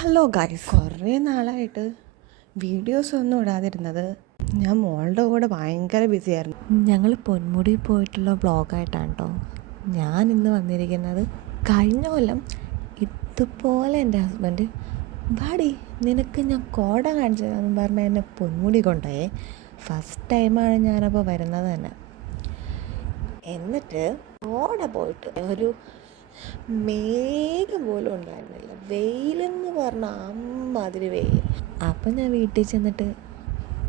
Hello guys, കുറേ നാളായിട്ട് videos ഒന്നും ഇടാതിരുന്നത്. ഞാൻ മോളുടെ കൂടെ ഭയങ്കര ബിസിയായിരുന്നു. ഞങ്ങൾ പൊന്മുടി പോയിട്ടുള്ള വ്ളോഗായിട്ടാണ് കേട്ടോ ഞാൻ ഇന്ന് വന്നിരിക്കുന്നത്. കഴിഞ്ഞ കൊല്ലം ഇതുപോലെ എൻ്റെ ഹസ്ബൻഡ് വാടി നിനക്ക് ഞാൻ കോട കാണിച്ചതെന്ന് പറഞ്ഞാൽ എന്നെ പൊന്മുടി കൊണ്ടുപോയേ. ഫസ്റ്റ് ടൈമാണ് ഞാനപ്പോൾ വരുന്നത് തന്നെ. എന്നിട്ട് കോട പോയിട്ട് ഒരു മേഘം പോലും ഉണ്ടായിരുന്നില്ല. വെയിലെന്ന് പറഞ്ഞാൽ അമ്മാതിരി വെയിൽ. അപ്പം ഞാൻ വീട്ടിൽ ചെന്നിട്ട്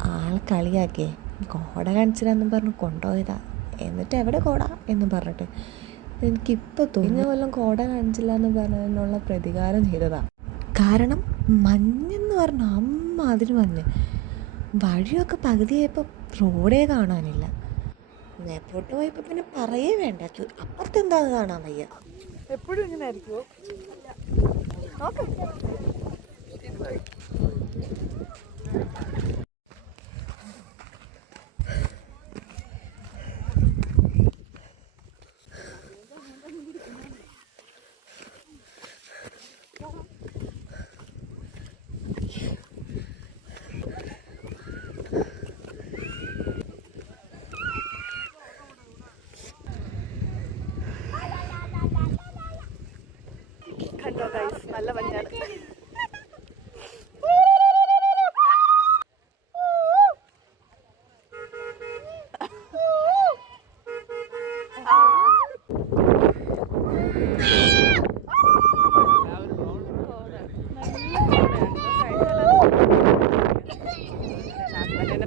ആൾ കളിയാക്കിയേ, കോട കാണിച്ചില്ലാന്നും പറഞ്ഞ് കൊണ്ടുപോയതാ. എന്നിട്ട് എവിടെ കോട എന്ന് പറഞ്ഞിട്ട് എനിക്കിപ്പോൾ തോന്നിയ കൊല്ലം കോട കാണിച്ചില്ല എന്ന് പറഞ്ഞതിനുള്ള പ്രതികാരം ചെയ്തതാ. കാരണം മഞ്ഞെന്ന് പറഞ്ഞാൽ അമ്മാതിരി മഞ്ഞ്. വഴിയൊക്കെ പകുതിയായപ്പോൾ റോഡേ കാണാനില്ല. മേപ്പോട്ട് പോയപ്പോൾ പിന്നെ പറയേ വേണ്ട, അപ്പുറത്തെന്താന്ന് കാണാൻ വയ്യ. എപ്പോഴും ഇങ്ങനെ ആയിരിക്കുമോ? കണ്ടോ ഗൈസ്, നല്ല മഞ്ഞാണ്.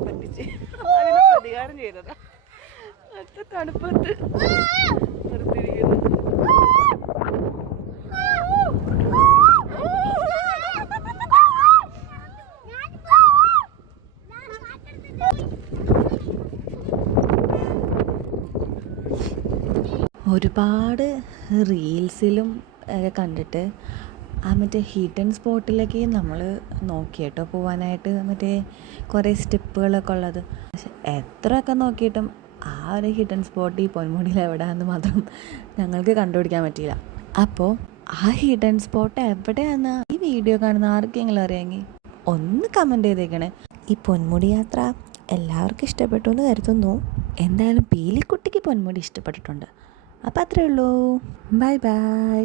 പറ്റിച്ച് അതിന് പ്രതികാരം ചെയ്തതാ. അത്ര തണുപ്പത്ത് നിർത്തിയിരിക്കുന്നു. ഒരുപാട് റീൽസിലും ഒക്കെ കണ്ടിട്ട് ആ മറ്റേ ഹിഡൻ സ്പോട്ടിലേക്ക് നമ്മൾ നോക്കി കേട്ടോ പോകാനായിട്ട്. മറ്റേ കുറേ സ്റ്റെപ്പുകളൊക്കെ ഉള്ളത്. പക്ഷെ എത്രയൊക്കെ നോക്കിയിട്ടും ആ ഒരു ഹിഡൻ സ്പോട്ട് ഈ പൊന്മുടിയിൽ എവിടെയാണെന്ന് മാത്രം ഞങ്ങൾക്ക് കണ്ടുപിടിക്കാൻ പറ്റിയില്ല. അപ്പോൾ ആ ഹിഡൻ സ്പോട്ട് എവിടെയാണെന്ന് ഈ വീഡിയോ കാണുന്ന ആർക്കെങ്കിലും അറിയാമെങ്കിൽ ഒന്ന് കമൻറ്റ് ചെയ്തേക്കണേ. ഈ പൊന്മുടി യാത്ര എല്ലാവർക്കും ഇഷ്ടപ്പെട്ടു എന്ന് കരുതുന്നു. എന്തായാലും പീലിക്കുട്ടിക്ക് പൊന്മുടി ഇഷ്ടപ്പെട്ടിട്ടുണ്ട്. അപ്പോൾ അത്രയേ ഉള്ളൂ. Bye bye.